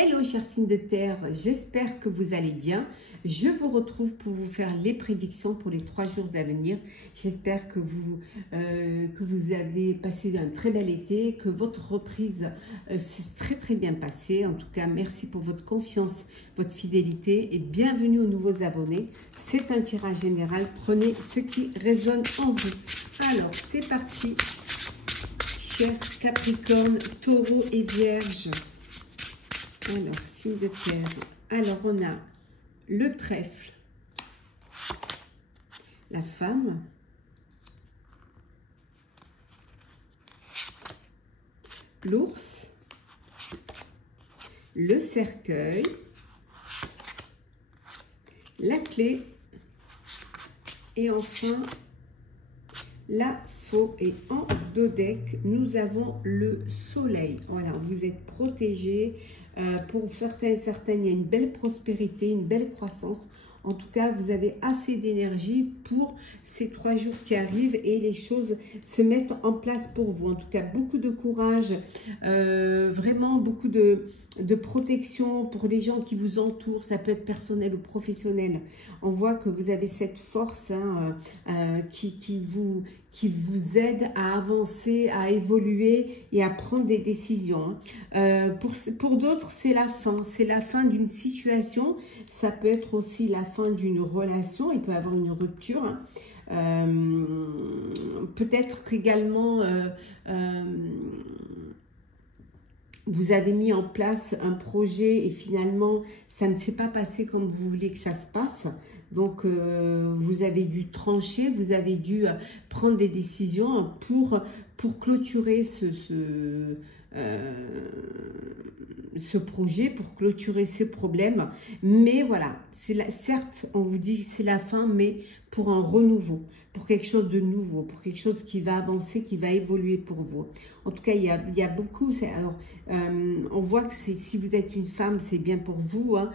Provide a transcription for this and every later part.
Hello chers signes de terre, j'espère que vous allez bien. Je vous retrouve pour vous faire les prédictions pour les 3 jours à venir. J'espère que vous avez passé un très bel été, que votre reprise s'est très bien passée. En tout cas, merci pour votre confiance, votre fidélité et bienvenue aux nouveaux abonnés. C'est un tirage général, prenez ce qui résonne en vous. Alors, c'est parti, chers Capricorne, Taureau et Vierge. Alors, signe de terre. Alors, on a le trèfle, la femme, l'ours, le cercueil, la clé et enfin la faux. Et en dos deck, nous avons le soleil. Voilà, vous êtes protégés. Pour certains et certaines, il y a une belle prospérité, une belle croissance. En tout cas, vous avez assez d'énergie pour ces 3 jours qui arrivent et les choses se mettent en place pour vous. En tout cas, beaucoup de courage, vraiment beaucoup de protection pour les gens qui vous entourent. Ça peut être personnel ou professionnel. On voit que vous avez cette force qui vous aide à avancer, à évoluer et à prendre des décisions. Pour d'autres, c'est la fin. C'est la fin d'une situation. Ça peut être aussi la fin d'une relation. Il peut y avoir une rupture. Peut-être qu'également, vous avez mis en place un projet et finalement, ça ne s'est pas passé comme vous voulez que ça se passe. Donc, vous avez dû trancher, vous avez dû prendre des décisions pour clôturer ce projet, pour clôturer ce problème. Mais voilà, certes, on vous dit que c'est la fin, mais pour un renouveau, pour quelque chose de nouveau, pour quelque chose qui va avancer, qui va évoluer pour vous. En tout cas, il y a beaucoup. Alors, on voit que si vous êtes une femme, c'est bien pour vous. Hein.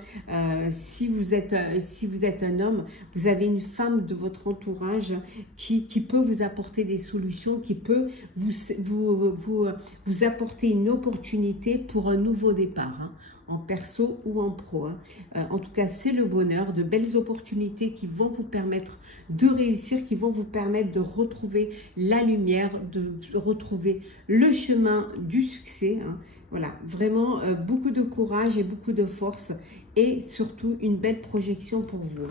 Si vous êtes un homme, vous avez une femme de votre entourage qui peut vous apporter des solutions, qui peut vous apporter une opportunité pour un nouveau départ, hein, en perso ou en pro. Hein. En tout cas, c'est le bonheur, de belles opportunités qui vont vous permettre de réussir, qui vont vous permettre de retrouver la lumière, de retrouver le chemin du succès. Hein. Voilà, vraiment beaucoup de courage et beaucoup de force et surtout une belle projection pour vous.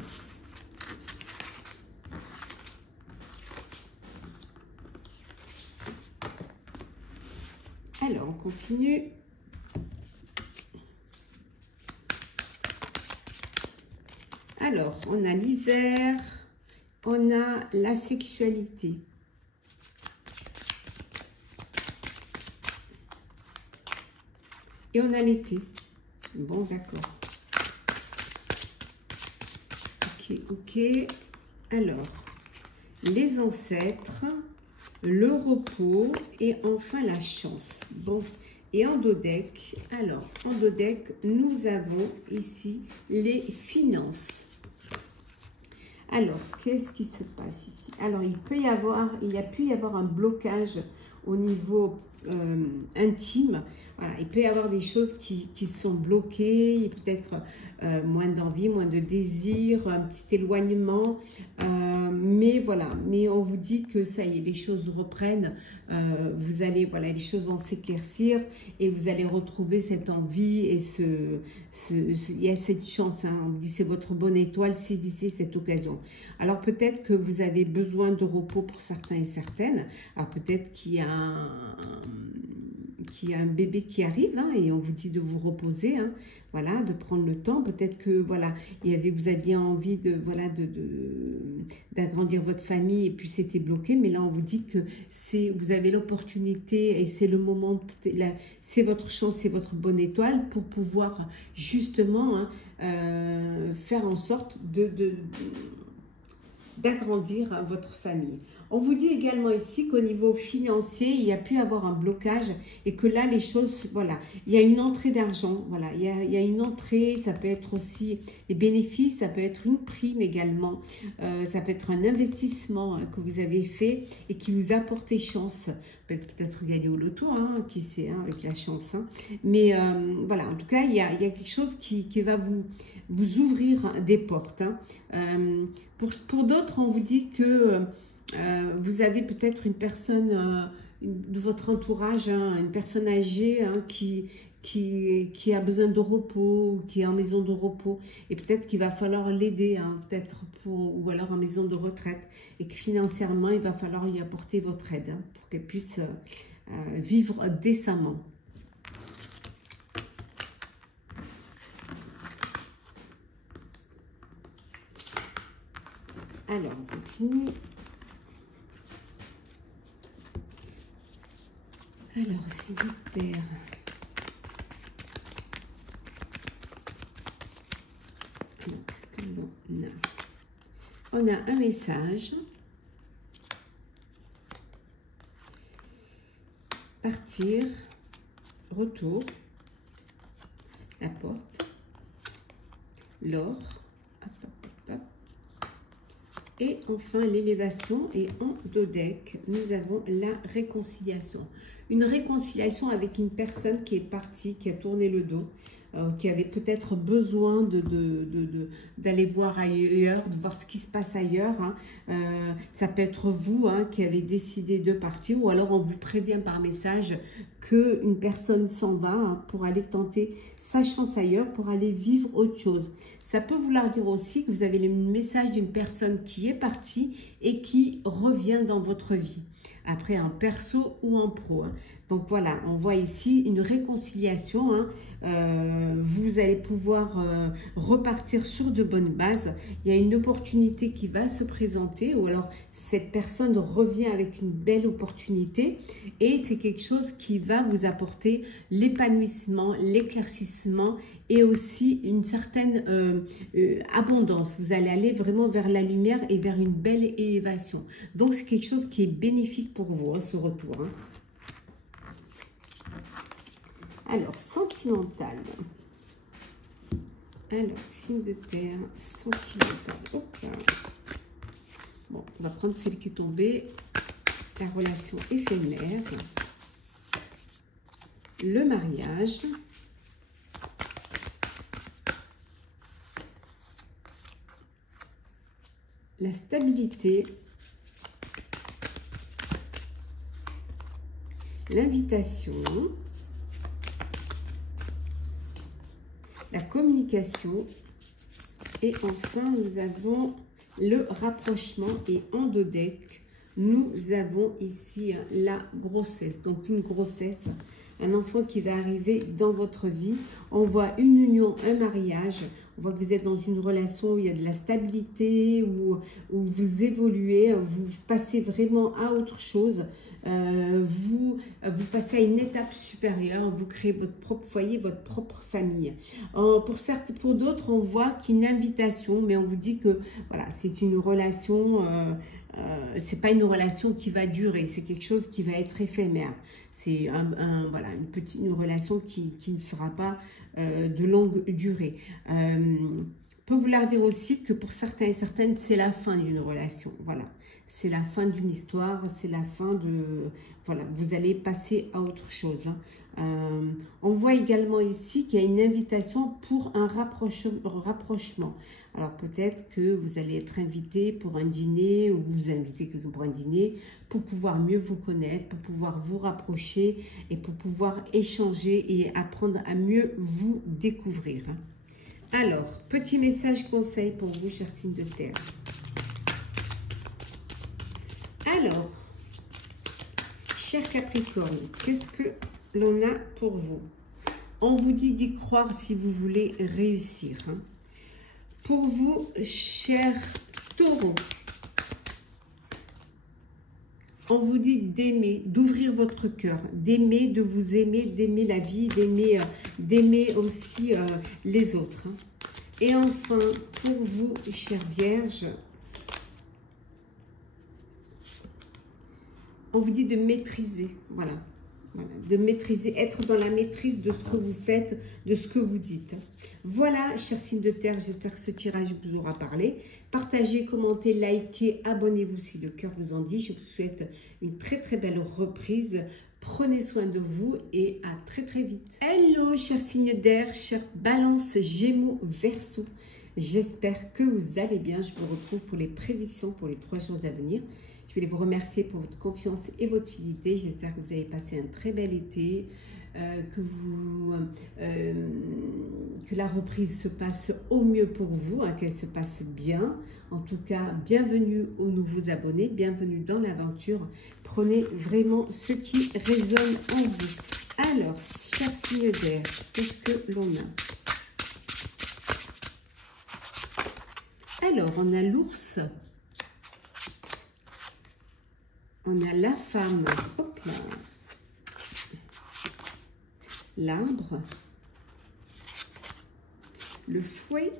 Alors, on continue. Alors, on a l'hiver, on a la sexualité. Et on a l'été. Bon, d'accord. Ok. Alors, les ancêtres, le repos et enfin la chance. Bon, et en dos deck, alors, en dos deck, nous avons ici les finances. Alors, qu'est-ce qui se passe ici? Alors, il a pu y avoir un blocage au niveau intime. Voilà, il peut y avoir des choses qui sont bloquées, peut-être moins d'envie, moins de désir, un petit éloignement. Mais voilà, mais on vous dit que ça y est, les choses reprennent. Vous allez, voilà, les choses vont s'éclaircir et vous allez retrouver cette envie et il y a cette chance. Hein, on vous dit c'est votre bonne étoile, saisissez cette occasion. Alors peut-être que vous avez besoin de repos pour certains et certaines. Alors peut-être qu'il y a un bébé qui arrive, hein, et on vous dit de vous reposer, hein, voilà, de prendre le temps. Peut-être que voilà, vous aviez envie de voilà d'agrandir votre famille et puis c'était bloqué, mais là on vous dit que vous avez l'opportunité et c'est le moment, c'est votre chance, c'est votre bonne étoile pour pouvoir justement, hein, faire en sorte d'agrandir votre famille. On vous dit également ici qu'au niveau financier, il y a pu avoir un blocage et que là, les choses, voilà, il y a une entrée d'argent, voilà, il y a une entrée, ça peut être aussi des bénéfices, ça peut être une prime également, ça peut être un investissement que vous avez fait et qui vous a porté chance, peut-être gagner au loto, hein, qui sait, hein, avec la chance, hein. Mais voilà, en tout cas, il y a quelque chose qui va vous ouvrir des portes, hein. Pour d'autres, on vous dit que vous avez peut-être une personne de votre entourage, hein, une personne âgée, hein, qui a besoin de repos, ou qui est en maison de repos, et peut-être qu'il va falloir l'aider, hein, peut-être ou alors en maison de retraite, et que financièrement, il va falloir lui apporter votre aide, hein, pour qu'elle puisse vivre décemment. Alors, on continue. Alors, c'est de terre. Alors, qu'est-ce que l'on a? On a un message. Partir. Retour. La porte. L'or. Et enfin l'élévation, et en dos deck, nous avons la réconciliation. Une réconciliation avec une personne qui est partie, qui a tourné le dos, qui avait peut-être besoin d'aller voir ailleurs, de voir ce qui se passe ailleurs, hein. Ça peut être vous, hein, qui avez décidé de partir, ou alors on vous prévient par message qu'une personne s'en va, hein, pour aller tenter sa chance ailleurs, pour aller vivre autre chose. Ça peut vouloir dire aussi que vous avez le message d'une personne qui est partie et qui revient dans votre vie, après en perso ou en pro, hein. Donc voilà, on voit ici une réconciliation, hein. Vous allez pouvoir repartir sur de bonnes bases. Il y a une opportunité qui va se présenter, ou alors cette personne revient avec une belle opportunité, et c'est quelque chose qui va vous apporter l'épanouissement, l'éclaircissement et aussi une certaine abondance. Vous allez aller vraiment vers la lumière et vers une belle élévation. Donc c'est quelque chose qui est bénéfique pour vous, hein, ce retour, hein. Alors, sentimental. Alors, signe de terre, sentimental. Hop là. Bon, on va prendre celle qui est tombée. La relation éphémère. Le mariage. La stabilité. L'invitation. La communication, et enfin nous avons le rapprochement, et en dos deck nous avons ici la grossesse. Donc une grossesse, un enfant qui va arriver dans votre vie. On voit une union, un mariage. On voit que vous êtes dans une relation où il y a de la stabilité, où vous évoluez, vous passez vraiment à autre chose. Vous passez à une étape supérieure, vous créez votre propre foyer, votre propre famille. Pour d'autres, on voit qu'il y a une invitation, mais on vous dit que voilà, c'est une relation, c'est pas une relation qui va durer, c'est quelque chose qui va être éphémère. C'est voilà, une relation qui ne sera pas de longue durée. Peut vouloir dire aussi que pour certains et certaines, c'est la fin d'une relation. Voilà, c'est la fin d'une histoire, c'est la fin de... Voilà, vous allez passer à autre chose, hein. On voit également ici qu'il y a une invitation pour un rapprochement. Alors peut-être que vous allez être invité pour un dîner, ou vous invitez quelqu'un pour un dîner, pour pouvoir mieux vous connaître, pour pouvoir vous rapprocher et pour pouvoir échanger et apprendre à mieux vous découvrir. Alors, petit message conseil pour vous, chers signes de terre. Alors, cher Capricorne, qu'est-ce que l'on a pour vous? On vous dit d'y croire si vous voulez réussir, hein. Pour vous, cher Taureau, on vous dit d'aimer, d'ouvrir votre cœur, d'aimer, de vous aimer, d'aimer la vie, d'aimer aussi les autres, hein. Et enfin, pour vous, chère Vierge, on vous dit de maîtriser, voilà. Voilà, de maîtriser, être dans la maîtrise de ce que vous faites, de ce que vous dites. Voilà, chers signes de terre, j'espère que ce tirage vous aura parlé. Partagez, commentez, likez, abonnez-vous si le cœur vous en dit. Je vous souhaite une très très belle reprise. Prenez soin de vous et à très très vite. Hello, chers signes d'air, chers Balance, Gémeaux, Verseau. J'espère que vous allez bien. Je vous retrouve pour les prédictions pour les 3 jours à venir. Je voulais vous remercier pour votre confiance et votre fidélité. J'espère que vous avez passé un très bel été, que la reprise se passe au mieux pour vous, hein, qu'elle se passe bien. En tout cas, bienvenue aux nouveaux abonnés, bienvenue dans l'aventure. Prenez vraiment ce qui résonne en vous. Alors, chers signes d'air, qu'est-ce que l'on a? Alors, on a l'ours. On a la femme, hop là, l'arbre, le fouet,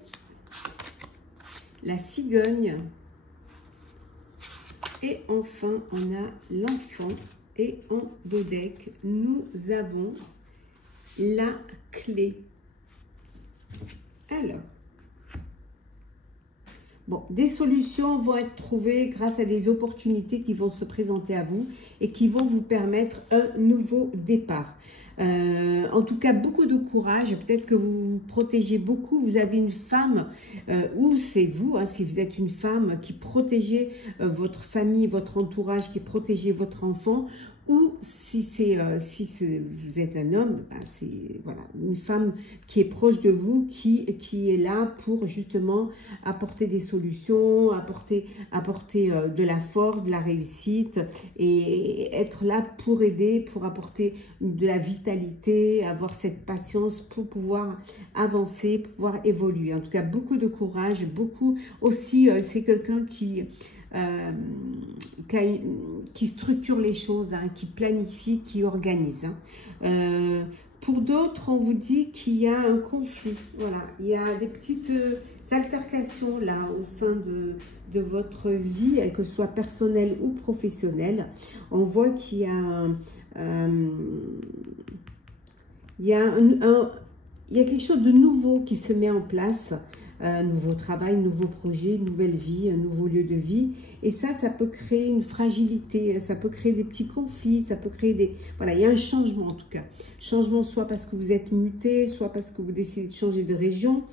la cigogne et enfin on a l'enfant et en dodec nous avons la clé. Alors, bon, des solutions vont être trouvées grâce à des opportunités qui vont se présenter à vous et qui vont vous permettre un nouveau départ. En tout cas, beaucoup de courage. Peut-être que vous vous protégez beaucoup. Vous avez une femme, ou c'est vous, hein, si vous êtes une femme qui protégez votre famille, votre entourage, qui protégez votre enfant. Ou si vous êtes un homme, ben c'est voilà, une femme qui est proche de vous, qui est là pour justement apporter des solutions, apporter de la force, de la réussite et être là pour aider, pour apporter de la vitalité, avoir cette patience pour pouvoir avancer, pour pouvoir évoluer. En tout cas, beaucoup de courage, beaucoup aussi, c'est quelqu'un qui structure les choses, hein, qui planifie, qui organise. Hein. Pour d'autres, on vous dit qu'il y a un conflit. Voilà, il y a des petites altercations là au sein de votre vie, que ce soit personnelle ou professionnelle. On voit qu'il y a il y a quelque chose de nouveau qui se met en place. Un nouveau travail, un nouveau projet, une nouvelle vie, un nouveau lieu de vie. Et ça peut créer une fragilité, ça peut créer des petits conflits, ça peut créer des... Voilà, il y a un changement en tout cas. Changement soit parce que vous êtes muté, soit parce que vous décidez de changer de région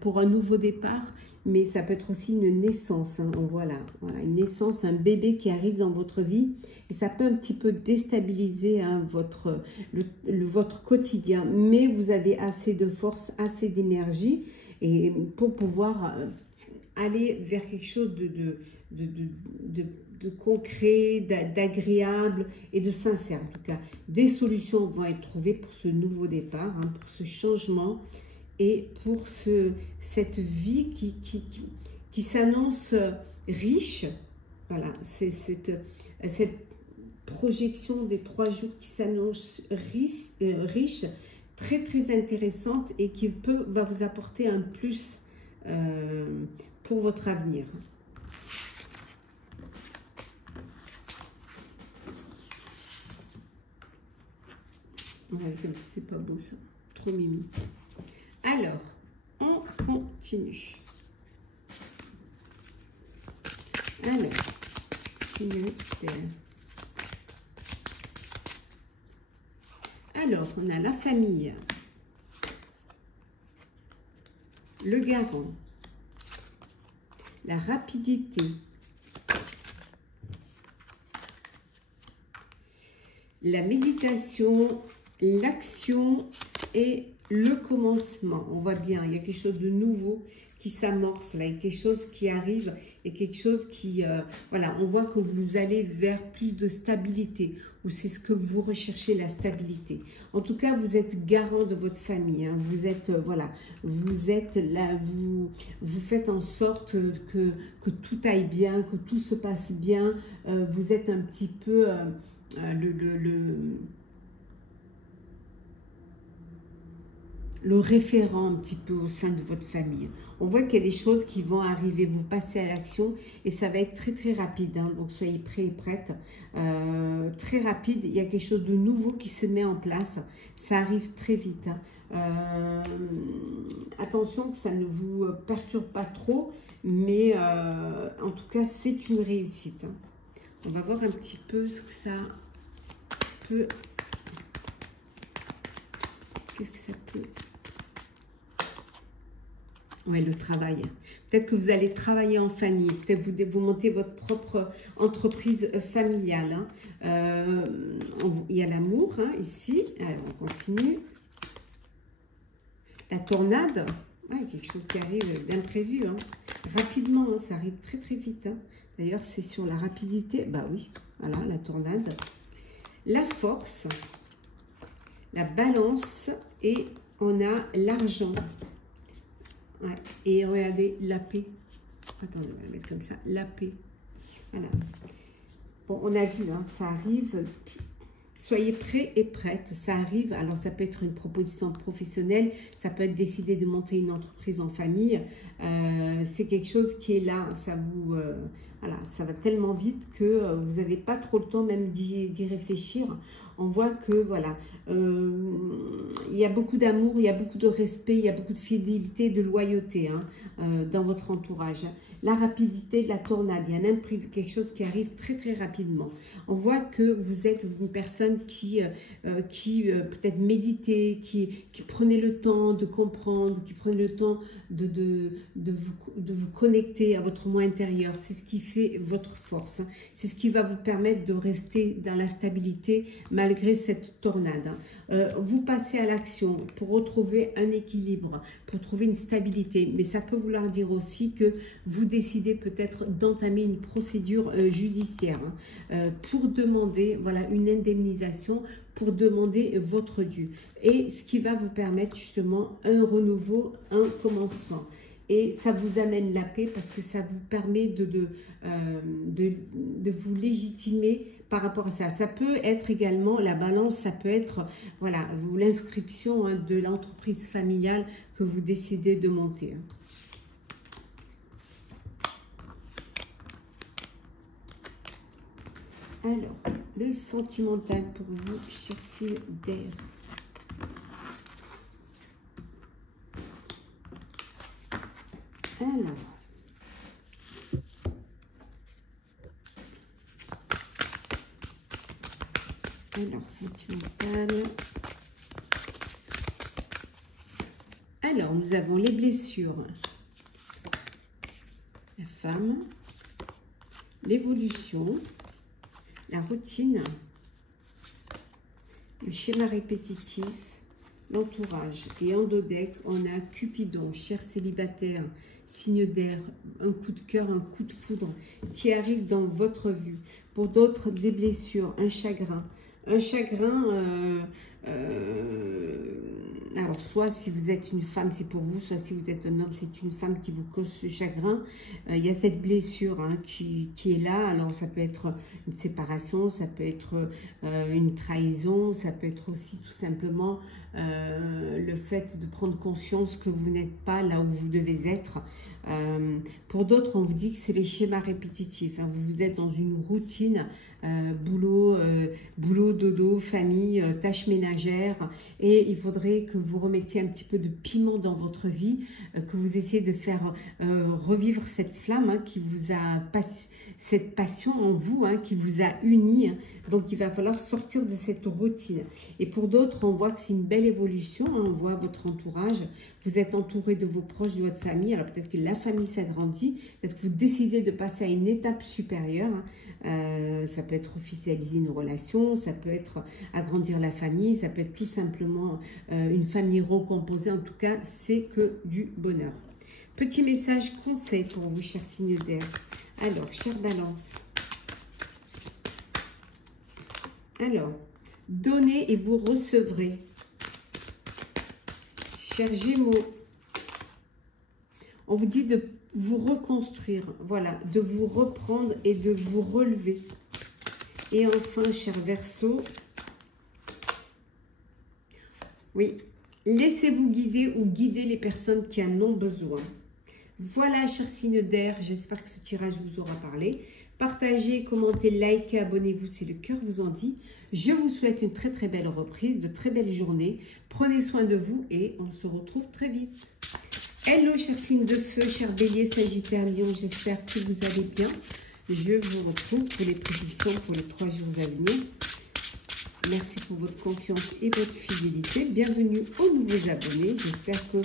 pour un nouveau départ. Mais ça peut être aussi une naissance, hein, voilà, une naissance, un bébé qui arrive dans votre vie. Et ça peut un petit peu déstabiliser hein, votre quotidien. Mais vous avez assez de force, assez d'énergie et pour pouvoir aller vers quelque chose de concret, d'agréable et de sincère. En tout cas, des solutions vont être trouvées pour ce nouveau départ, hein, pour ce changement. Et pour cette vie qui s'annonce riche, voilà, c'est cette projection des 3 jours qui s'annonce riche, très très intéressante et qui va vous apporter un plus pour votre avenir. C'est pas beau ça, trop mimi. Alors, on continue. Alors, alors, on a la famille, le garant, la rapidité, la méditation, l'action et le commencement. On voit bien, il y a quelque chose de nouveau qui s'amorce là, il y a quelque chose qui arrive et quelque chose qui, voilà, on voit que vous allez vers plus de stabilité, ou c'est ce que vous recherchez, la stabilité. En tout cas, vous êtes garant de votre famille, hein. Vous êtes, voilà, vous êtes là, vous faites en sorte que tout aille bien, que tout se passe bien. Vous êtes un petit peu le référent un petit peu au sein de votre famille. On voit qu'il y a des choses qui vont arriver, vous passez à l'action et ça va être très très rapide, hein, donc soyez prêts et prêtes. Très rapide, il y a quelque chose de nouveau qui se met en place, ça arrive très vite. Hein. Attention que ça ne vous perturbe pas trop, mais en tout cas c'est une réussite. Hein. On va voir un petit peu ce que ça peut... Qu'est-ce que ça peut... Oui, le travail. Peut-être que vous allez travailler en famille. Peut-être vous montez votre propre entreprise familiale. Hein. Il y a l'amour, hein, ici. Alors, on continue. La tornade. Ouais, quelque chose qui arrive d'imprévu. Hein. Rapidement, hein, ça arrive très très vite. Hein. D'ailleurs, c'est sur la rapidité. Bah oui, voilà, la tornade. La force. La balance. Et on a l'argent. Ouais. Et regardez, la paix. Attendez, on va le mettre comme ça. La paix. Voilà. Bon, on a vu, hein, ça arrive. Soyez prêts et prêtes. Ça arrive. Alors, ça peut être une proposition professionnelle. Ça peut être décider de monter une entreprise en famille. C'est quelque chose qui est là. Ça vous... voilà, ça va tellement vite que vous n'avez pas trop le temps même d'y réfléchir. On voit que, voilà, il y a beaucoup d'amour, il y a beaucoup de respect, il y a beaucoup de fidélité, de loyauté, hein, dans votre entourage. La rapidité de la tornade, il y a un imprévu, quelque chose qui arrive très très rapidement. On voit que vous êtes une personne qui peut-être méditez, qui prenait le temps de comprendre, qui prenait le temps de vous connecter à votre moi intérieur. C'est ce qui fait votre force. Hein. C'est ce qui va vous permettre de rester dans la stabilité malgré cette tornade. Hein. Vous passez à l'action pour retrouver un équilibre, pour trouver une stabilité. Mais ça peut vouloir dire aussi que vous décidez peut-être d'entamer une procédure judiciaire, hein, pour demander, voilà, une indemnisation, pour demander votre dû. Et ce qui va vous permettre justement un renouveau, un commencement. Et ça vous amène la paix parce que ça vous permet de vous légitimer par rapport à ça. Ça peut être également, la balance, ça peut être, voilà, l'inscription, hein, de l'entreprise familiale que vous décidez de monter. Hein. Alors, le sentimental pour vous, chers signes d'air. Alors, sentimental. Alors, nous avons les blessures. La femme. L'évolution. La routine. Le schéma répétitif. L'entourage. Et en dos deck, on a Cupidon, cher célibataire, signe d'air, un coup de cœur, un coup de foudre qui arrive dans votre vue. Pour d'autres, des blessures, un chagrin. Un chagrin, alors soit si vous êtes une femme, c'est pour vous, soit si vous êtes un homme, c'est une femme qui vous cause ce chagrin. Il y a cette blessure, hein, qui est là. Alors ça peut être une séparation, ça peut être une trahison, ça peut être aussi tout simplement le fait de prendre conscience que vous n'êtes pas là où vous devez être. Pour d'autres, on vous dit que c'est les schémas répétitifs. Hein. Vous êtes dans une routine, boulot, dodo, famille, tâches ménagères. Et il faudrait que vous remettiez un petit peu de piment dans votre vie, que vous essayez de faire revivre cette flamme, hein, qui vous a cette passion en vous, hein, qui vous a unis. Hein. Donc, il va falloir sortir de cette routine. Et pour d'autres, on voit que c'est une belle évolution. Hein. On voit votre entourage. Vous êtes entouré de vos proches, de votre famille. Alors, peut-être que la famille s'agrandit. Peut-être que vous décidez de passer à une étape supérieure. Hein. Ça peut être officialiser une relation. Ça peut être agrandir la famille. Ça peut être tout simplement une famille recomposée. En tout cas, c'est que du bonheur. Petit message conseil pour vous, chers signes d'air. Alors, chère Balance. Alors, donnez et vous recevrez. Chers Gémeaux, on vous dit de vous reconstruire, voilà, de vous reprendre et de vous relever. Et enfin, chers Verseaux, oui, Laissez-vous guider ou guider les personnes qui en ont besoin. Voilà, chers signes d'air, j'espère que ce tirage vous aura parlé. Partagez, commentez, likez, abonnez-vous si le cœur vous en dit. Je vous souhaite une très très belle reprise, de très belles journées. Prenez soin de vous et on se retrouve très vite. Hello, chers signes de feu, chers béliers, sagittaires, lions, j'espère que vous allez bien. Je vous retrouve pour les prédictions pour les 3 jours à venir. Merci pour votre confiance et votre fidélité. Bienvenue aux nouveaux abonnés. J'espère que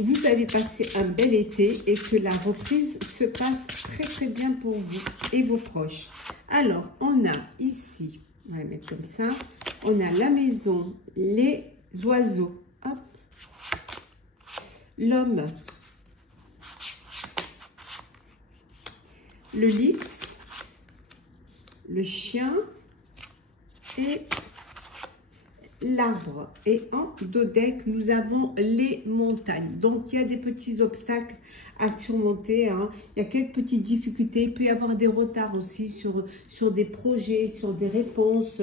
vous avez passé un bel été et que la reprise se passe très très bien pour vous et vos proches. Alors, on a ici, on va mettre comme ça, on a la maison, les oiseaux, hop, l'homme, le lys, le chien et l'arbre. Et en dos deck, nous avons les montagnes. Donc, il y a des petits obstacles à surmonter. Hein. Il y a quelques petites difficultés. Il peut y avoir des retards aussi sur des projets, sur des réponses,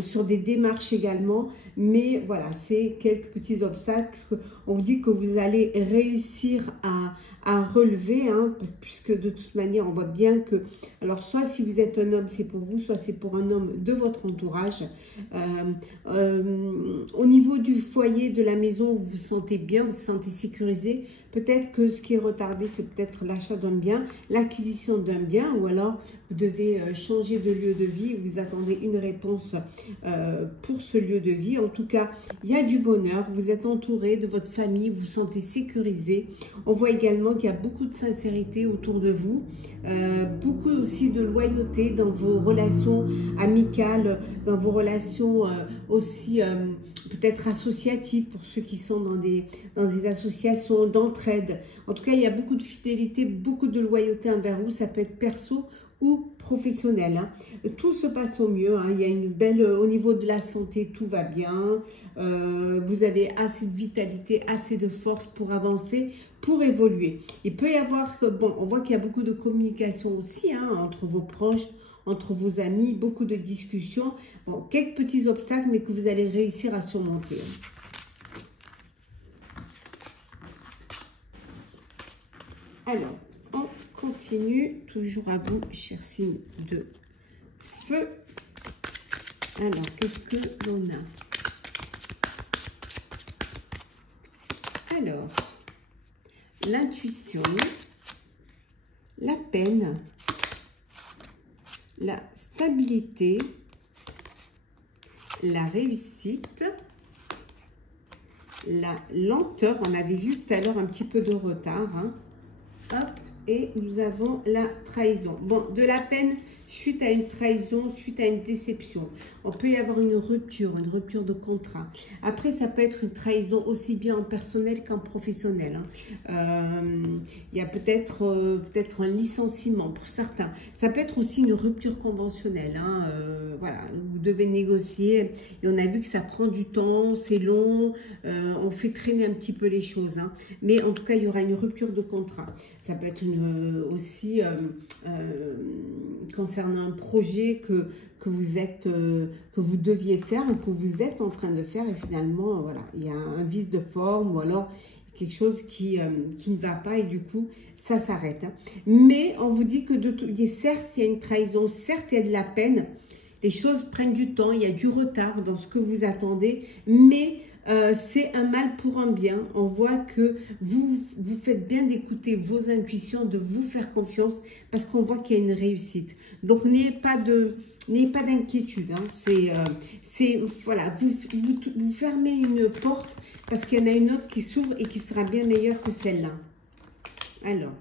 sur des démarches également. Mais voilà, c'est quelques petits obstacles. On dit que vous allez réussir à relever, hein, puisque de toute manière, on voit bien que, alors soit si vous êtes un homme, c'est pour vous, soit c'est pour un homme de votre entourage. Au niveau du foyer, de la maison, vous vous sentez bien, vous vous sentez sécurisé. Peut-être que ce qui est retardé, c'est peut-être l'achat d'un bien, l'acquisition d'un bien, ou alors vous devez changer de lieu de vie, vous attendez une réponse pour ce lieu de vie. En tout cas, il y a du bonheur, vous êtes entouré de votre famille, vous vous sentez sécurisé. On voit également qu'il y a beaucoup de sincérité autour de vous, beaucoup aussi de loyauté dans vos relations amicales, dans vos relations aussi peut-être associatives pour ceux qui sont dans des associations d'entraide. En tout cas, il y a beaucoup de fidélité, beaucoup de loyauté envers vous. Ça peut être perso ou professionnel. Hein. Tout se passe au mieux. Hein. Il y a une belle, au niveau de la santé, tout va bien. Vous avez assez de vitalité, assez de force pour avancer, pour évoluer. Il peut y avoir, bon, on voit qu'il y a beaucoup de communication aussi hein, entre vos proches, entre vos amis, beaucoup de discussions. Bon, quelques petits obstacles, mais que vous allez réussir à surmonter. Alors, on continue, toujours à vous, chers signes de feu. Alors, qu'est-ce que l'on a? Alors, l'intuition, la peine, la stabilité, la réussite, la lenteur. On avait vu tout à l'heure un petit peu de retard. Hein. Hop, et nous avons la trahison. Bon, de la peine suite à une trahison, suite à une déception. On peut y avoir une rupture de contrat. Après, ça peut être une trahison aussi bien en personnel qu'en professionnel. Hein. Il y a peut-être un licenciement pour certains. Ça peut être aussi une rupture conventionnelle. Hein. Voilà, vous devez négocier. Et on a vu que ça prend du temps, c'est long. On fait traîner un petit peu les choses. Hein. Mais en tout cas, il y aura une rupture de contrat. Ça peut être aussi concernant un projet que vous deviez faire ou que vous êtes en train de faire et finalement, voilà, il y a un vice de forme ou alors quelque chose qui ne va pas et du coup, ça s'arrête. Hein. Mais on vous dit que certes, il y a une trahison, certes, il y a de la peine, les choses prennent du temps, il y a du retard dans ce que vous attendez, mais c'est un mal pour un bien. On voit que vous faites bien d'écouter vos intuitions, de vous faire confiance parce qu'on voit qu'il y a une réussite. Donc, n'ayez pas d'inquiétude. Hein. Voilà, vous fermez une porte parce qu'il y en a une autre qui s'ouvre et qui sera bien meilleure que celle-là. Alors,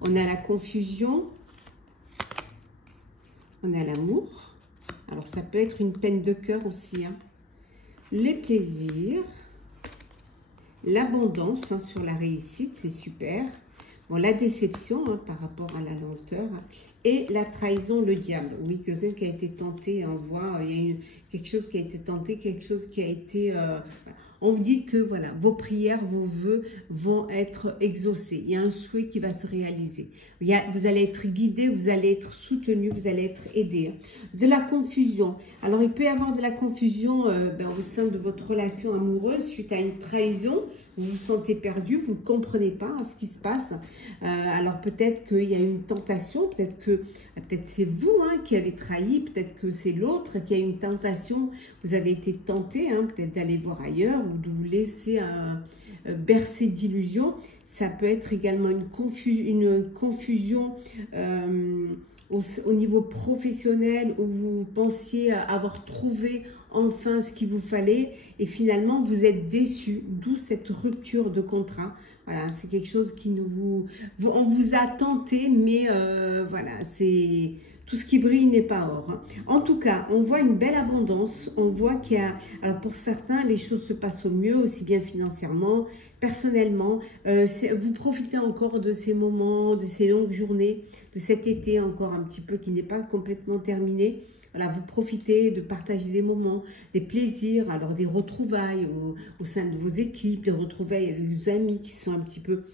on a la confusion, on a l'amour. Alors, ça peut être une peine de cœur aussi, hein. Les plaisirs, l'abondance hein, sur la réussite, c'est super. Bon, la déception hein, par rapport à la lenteur et la trahison, le diable. Oui, quelqu'un qui a été tenté, on voit, il y a quelque chose qui a été tenté, quelque chose qui a été... On vous dit que voilà, vos prières, vos vœux vont être exaucés. Il y a un souhait qui va se réaliser. Vous allez être guidé, vous allez être soutenu, vous allez être aidé. De la confusion. Alors, il peut y avoir de la confusion au sein de votre relation amoureuse suite à une trahison. Vous vous sentez perdu, vous ne comprenez pas ce qui se passe. Alors peut-être qu'il y a une tentation, peut-être c'est vous qui avez trahi, peut-être que c'est l'autre qui a une tentation. Vous avez été tenté peut-être d'aller voir ailleurs ou de vous laisser bercer d'illusions. Ça peut être également une confusion au niveau professionnel où vous pensiez avoir trouvé enfin ce qu'il vous fallait et finalement vous êtes déçu, d'où cette rupture de contrat. Voilà, c'est quelque chose qui on vous a tenté, mais voilà, c'est tout ce qui brille n'est pas or. En tout cas, on voit une belle abondance, on voit qu'il y a, alors pour certains, les choses se passent au mieux, aussi bien financièrement, personnellement. Vous profitez encore de ces moments, de ces longues journées, de cet été encore un petit peu qui n'est pas complètement terminé. Voilà, vous profitez de partager des moments, des plaisirs, alors des retrouvailles au sein de vos équipes, des retrouvailles avec vos amis qui sont un petit peu,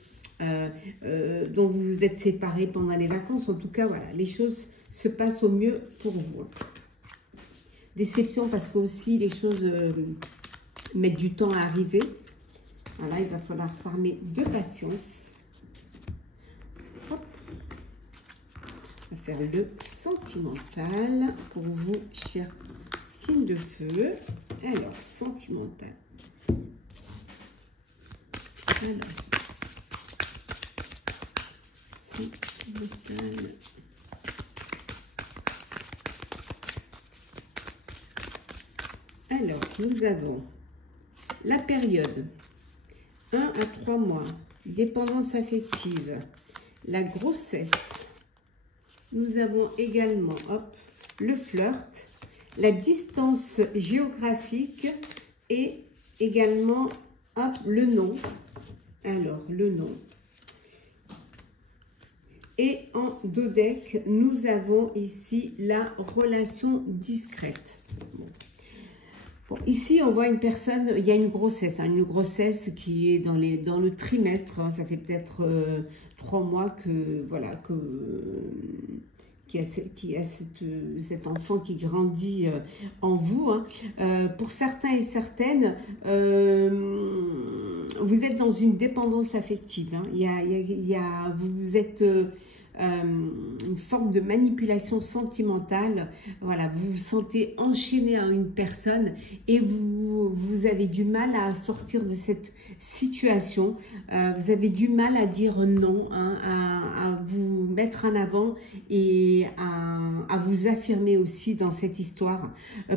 dont vous vous êtes séparés pendant les vacances. En tout cas, voilà, les choses se passent au mieux pour vous. Déception parce que aussi les choses mettent du temps à arriver. Voilà, il va falloir s'armer de patience. Hop. On va faire le sentimental pour vous, chers signes de feu. Alors, sentimental. Alors, sentimental. Alors, nous avons la période 1 à 3 mois, dépendance affective, la grossesse. Nous avons également le flirt, la distance géographique et également le nom. Alors, le nom. Et en dodeck, nous avons ici la relation discrète. Bon, ici, on voit une personne, il y a une grossesse qui est dans le trimestre. Ça fait peut-être 3 mois que voilà qu'il y a cet enfant qui grandit en vous. Pour certains et certaines, vous êtes dans une dépendance affective. Vous êtes une forme de manipulation sentimentale. Voilà, vous vous sentez enchaîné à une personne et vous avez du mal à sortir de cette situation. Vous avez du mal à dire non, à vous mettre en avant et à vous affirmer aussi dans cette histoire.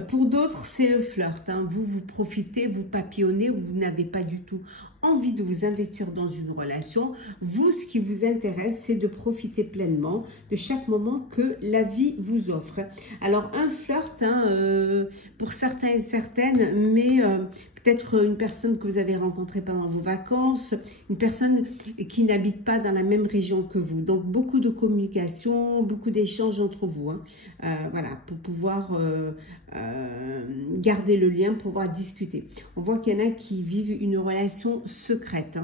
Pour d'autres, c'est le flirt. Vous profitez, vous papillonnez, vous n'avez pas du tout envie de vous investir dans une relation. Vous, ce qui vous intéresse, c'est de profiter pleinement de chaque moment que la vie vous offre. Alors, un flirt, pour certains et certaines, mais peut-être une personne que vous avez rencontrée pendant vos vacances, une personne qui n'habite pas dans la même région que vous. Donc, beaucoup de communication, beaucoup d'échanges entre vous. Voilà, pour pouvoir garder le lien, pouvoir discuter. On voit qu'il y en a qui vivent une relation secrète,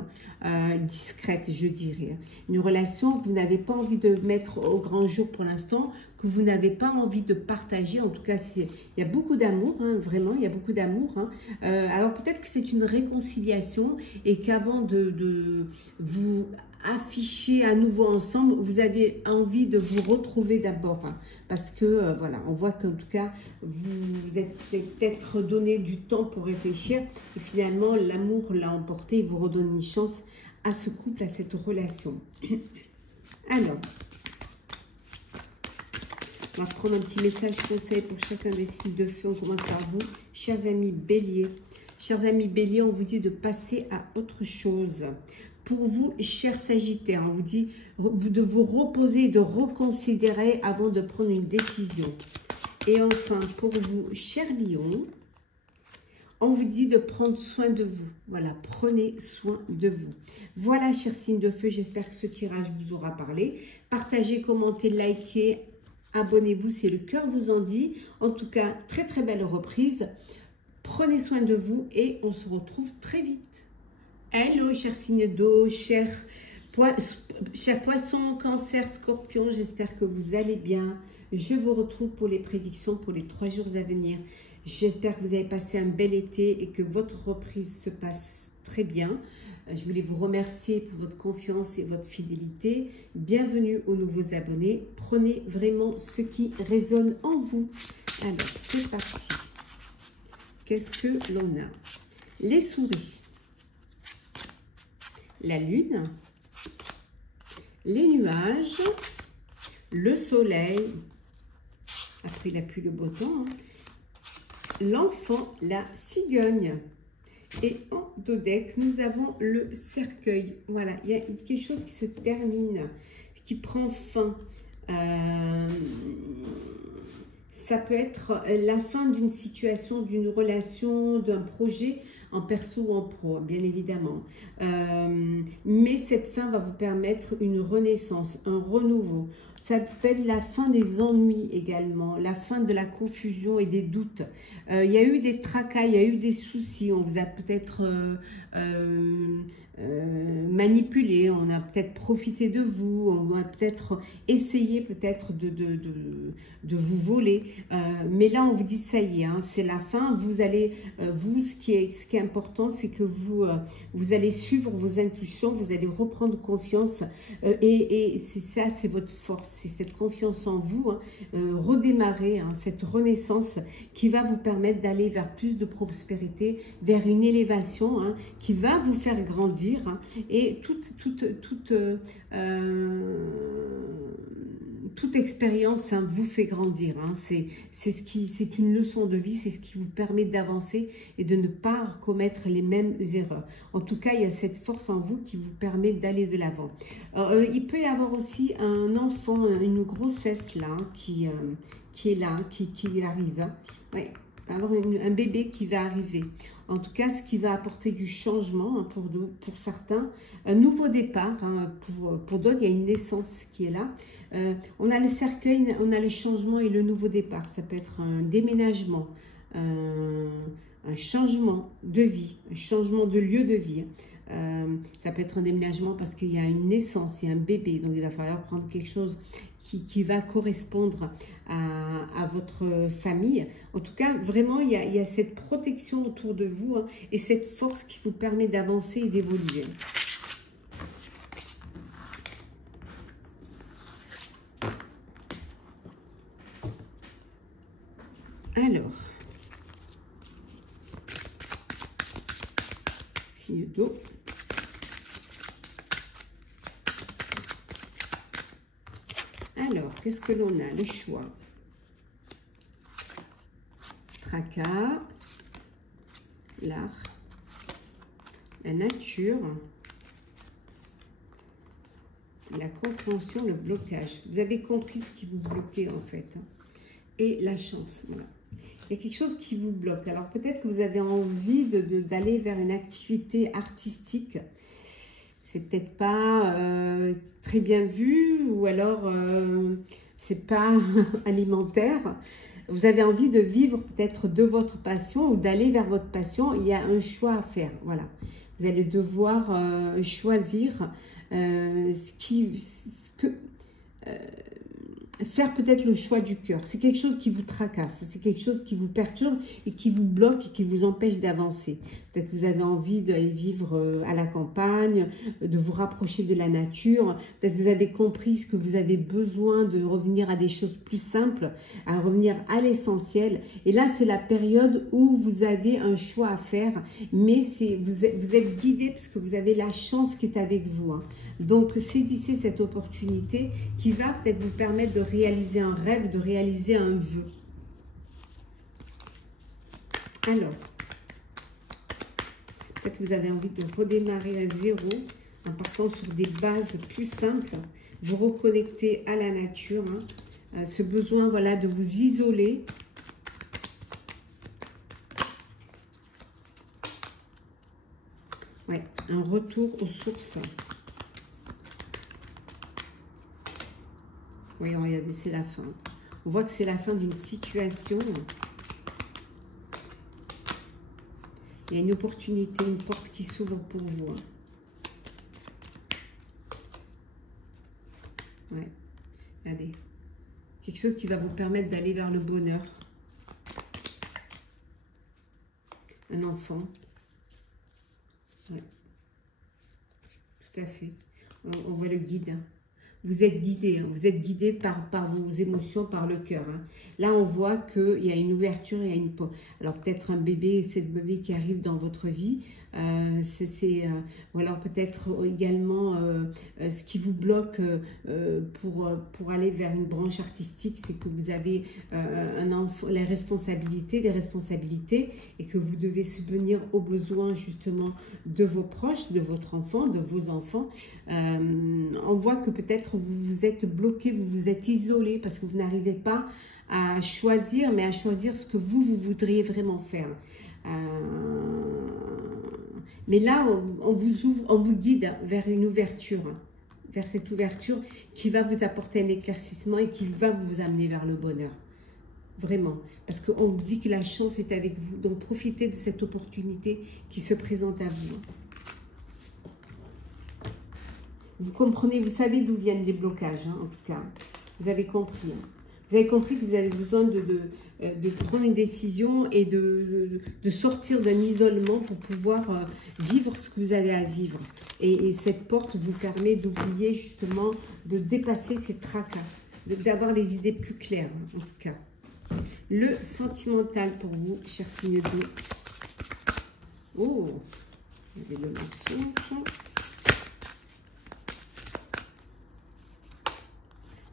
discrète, je dirais. Une relation que vous n'avez pas envie de mettre au grand jour pour l'instant, que vous n'avez pas envie de partager. En tout cas, il y a beaucoup d'amour, vraiment, il y a beaucoup d'amour. Alors peut-être que c'est une réconciliation et qu'avant de vous afficher à nouveau ensemble, vous avez envie de vous retrouver d'abord, parce que voilà, on voit qu'en tout cas vous êtes peut-être donné du temps pour réfléchir et finalement l'amour l'a emporté et vous redonne une chance à ce couple, à cette relation. Alors, on va prendre un petit message conseil pour chacun des signes de feu. On commence par vous, chers amis béliers. Chers amis béliers, on vous dit de passer à autre chose. Pour vous, chers sagittaires, on vous dit de vous reposer, de reconsidérer avant de prendre une décision. Et enfin, pour vous, chers lions, on vous dit de prendre soin de vous. Voilà, prenez soin de vous. Voilà, chers signes de feu, j'espère que ce tirage vous aura parlé. Partagez, commentez, likez, abonnez-vous si le cœur vous en dit. En tout cas, très très belle reprise. prenez soin de vous et on se retrouve très vite. Hello, chers signes d'eau, chers poissons, cancer, scorpion, j'espère que vous allez bien. Je vous retrouve pour les prédictions pour les 3 jours à venir. J'espère que vous avez passé un bel été et que votre reprise se passe très bien. Je voulais vous remercier pour votre confiance et votre fidélité. Bienvenue aux nouveaux abonnés. Prenez vraiment ce qui résonne en vous. Alors, c'est parti. Qu'est-ce que l'on a? Les souris, la lune, les nuages, le soleil, après la pluie, le beau temps, l'enfant, la cigogne. Et en dos deck, nous avons le cercueil. Voilà, il y a quelque chose qui se termine, qui prend fin. Ça peut être la fin d'une situation, d'une relation, d'un projet en perso ou en pro, bien évidemment. Mais cette fin va vous permettre une renaissance, un renouveau. Ça peut être la fin des ennuis également, la fin de la confusion et des doutes. Il y a eu des tracas, il y a eu des soucis, on vous a peut-être manipulé, on a peut-être profité de vous, on a peut-être essayé de vous voler. Mais là, on vous dit ça y est, hein, c'est la fin. Vous allez, ce qui est important, c'est que vous allez suivre vos intuitions, vous allez reprendre confiance et c'est ça, c'est votre force. C'est cette confiance en vous, hein, redémarrer, hein, cette renaissance qui va vous permettre d'aller vers plus de prospérité, vers une élévation, hein, qui va vous faire grandir, hein, et toute expérience, hein, vous fait grandir, hein. C'est une leçon de vie, c'est ce qui vous permet d'avancer et de ne pas commettre les mêmes erreurs. En tout cas, il y a cette force en vous qui vous permet d'aller de l'avant. Il peut y avoir aussi un enfant, une grossesse là, hein, qui est là, qui arrive. Hein. Ouais, avoir un bébé qui va arriver. En tout cas, ce qui va apporter du changement, hein, pour certains. Un nouveau départ, hein, pour d'autres, il y a une naissance qui est là. On a le cercueil, on a le changement et le nouveau départ. Ça peut être un déménagement, un changement de vie, un changement de lieu de vie. Ça peut être un déménagement parce qu'il y a une naissance, il y a un bébé. Donc, il va falloir prendre quelque chose qui va correspondre à votre famille. En tout cas, vraiment, il y a cette protection autour de vous, hein, et cette force qui vous permet d'avancer et d'évoluer. Alors, signe d'eau. Alors, qu'est-ce que l'on a? Le choix. Tracas, l'art, la nature, la compréhension, le blocage. Vous avez compris ce qui vous bloquait en fait, hein. Et la chance, voilà. Il y a quelque chose qui vous bloque. Alors peut-être que vous avez envie d'aller vers une activité artistique. C'est peut-être pas très bien vu, ou alors c'est pas alimentaire. Vous avez envie de vivre peut-être de votre passion ou d'aller vers votre passion. Il y a un choix à faire. Voilà. Vous allez devoir choisir faire peut-être le choix du cœur. C'est quelque chose qui vous tracasse, c'est quelque chose qui vous perturbe et qui vous bloque et qui vous empêche d'avancer. Peut-être que vous avez envie d'aller vivre à la campagne, de vous rapprocher de la nature. Peut-être que vous avez compris ce que vous avez besoin, de revenir à des choses plus simples, à revenir à l'essentiel. Et là, c'est la période où vous avez un choix à faire, mais vous êtes guidé parce que vous avez la chance qui est avec vous, hein. Donc, saisissez cette opportunité qui va peut-être vous permettre de réaliser un rêve, de réaliser un vœu. Alors, peut-être que vous avez envie de redémarrer à zéro en partant sur des bases plus simples, vous reconnecter à la nature, hein, ce besoin, voilà, de vous isoler. Ouais, un retour aux sources. Oui, regardez, c'est la fin. On voit que c'est la fin d'une situation. Il y a une opportunité, une porte qui s'ouvre pour vous. Hein. Ouais, regardez. Quelque chose qui va vous permettre d'aller vers le bonheur. Un enfant. Ouais. Tout à fait. On voit le guide. Hein. Vous êtes guidé, hein. Vous êtes guidé par vos émotions, par le cœur. Hein. Là, on voit qu'il y a une ouverture, il y a une porte. Alors, peut-être un bébé, c'est le bébé qui arrive dans votre vie. Ou alors peut-être également ce qui vous bloque pour aller vers une branche artistique, c'est que vous avez des responsabilités et que vous devez subvenir aux besoins justement de vos proches, de votre enfant, de vos enfants. On voit que peut-être vous vous êtes bloqué, vous vous êtes isolé parce que vous n'arrivez pas à choisir, mais à choisir ce que vous voudriez vraiment faire. Mais là, on vous ouvre, on vous guide vers une ouverture, vers cette ouverture qui va vous apporter un éclaircissement et qui va vous amener vers le bonheur. Vraiment. Parce qu'on vous dit que la chance est avec vous. Donc, profitez de cette opportunité qui se présente à vous. Vous comprenez, vous savez d'où viennent les blocages, hein, en tout cas. Vous avez compris. Hein. Vous avez compris que vous avez besoin de prendre une décision et de sortir d'un isolement pour pouvoir vivre ce que vous avez à vivre. Et cette porte vous permet d'oublier justement, de dépasser ces tracas, d'avoir les idées plus claires, en tout cas. Le sentimental pour vous, cher signe d'eau. Oh, vous avez le mensonge.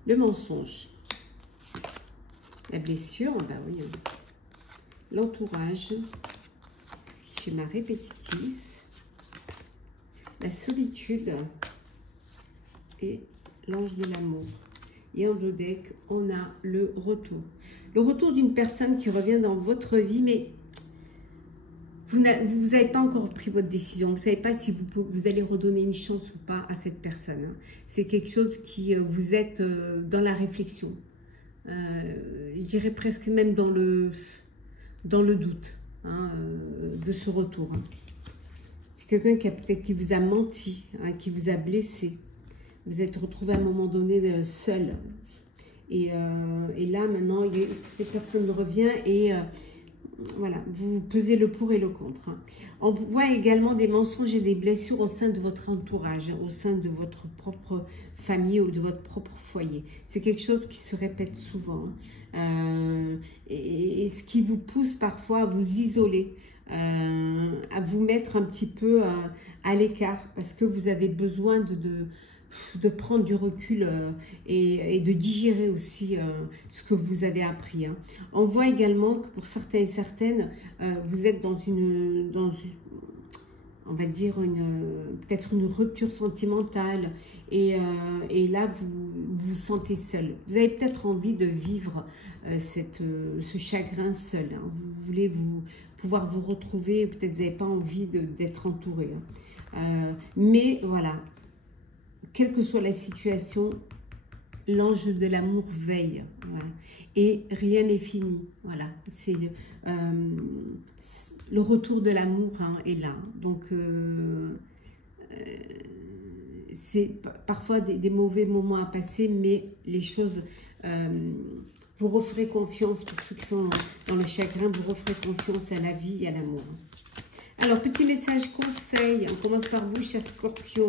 Le mensonge. La blessure, ben oui. L'entourage. Schéma répétitif. La solitude. Et l'ange de l'amour. Et en dos deck, on a le retour. Le retour d'une personne qui revient dans votre vie, mais vous n'avez pas encore pris votre décision. Vous ne savez pas si vous allez redonner une chance ou pas à cette personne. Hein. C'est quelque chose qui vous êtes dans la réflexion. Je dirais presque même dans le doute, hein, de ce retour. Hein. C'est quelqu'un qui peut-être qui vous a menti, hein, qui vous a blessé. Vous êtes retrouvé à un moment donné seul. Et là, maintenant, cette personne revient et voilà, vous pesez le pour et le contre. Hein. On voit également des mensonges et des blessures au sein de votre entourage, au sein de votre propre famille ou de votre propre foyer. C'est quelque chose qui se répète souvent. Hein. Et ce qui vous pousse parfois à vous isoler, à vous mettre un petit peu à l'écart parce que vous avez besoin de prendre du recul et de digérer aussi ce que vous avez appris. Hein. On voit également que pour certains et certaines, vous êtes dans une on va dire, peut-être une rupture sentimentale et là, vous vous sentez seul. Vous avez peut-être envie de vivre ce chagrin seul. Hein. Vous voulez pouvoir vous retrouver, peut-être vous n'avez pas envie d'être entouré. Hein. Mais voilà. Quelle que soit la situation, l'ange de l'amour veille. Voilà. Et rien n'est fini. Voilà. C'est le retour de l'amour, hein, est là. Donc, c'est parfois des mauvais moments à passer, mais les choses... vous referez confiance, pour ceux qui sont dans le chagrin, vous referez confiance à la vie et à l'amour. Alors, petit message conseil. On commence par vous, cher Scorpion.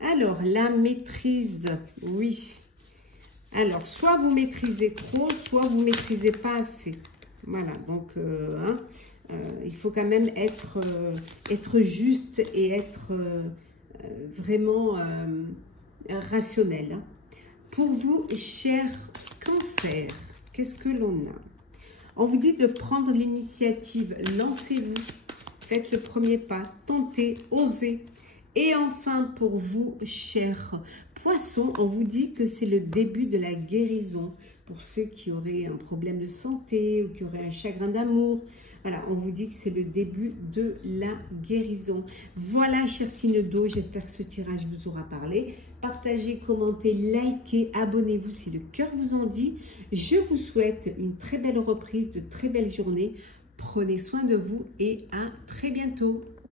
Alors, la maîtrise, oui. Alors, soit vous maîtrisez trop, soit vous ne maîtrisez pas assez. Voilà, donc, il faut quand même être juste et être vraiment rationnel. Hein. Pour vous, cher Cancer, qu'est-ce que l'on a? On vous dit de prendre l'initiative, lancez-vous, faites le premier pas, tentez, osez. Et enfin, pour vous, chers Poissons, on vous dit que c'est le début de la guérison. Pour ceux qui auraient un problème de santé ou qui auraient un chagrin d'amour, voilà, on vous dit que c'est le début de la guérison. Voilà, chers signes d'eau, j'espère que ce tirage vous aura parlé. Partagez, commentez, likez, abonnez-vous si le cœur vous en dit. Je vous souhaite une très belle reprise, de très belles journées. Prenez soin de vous et à très bientôt.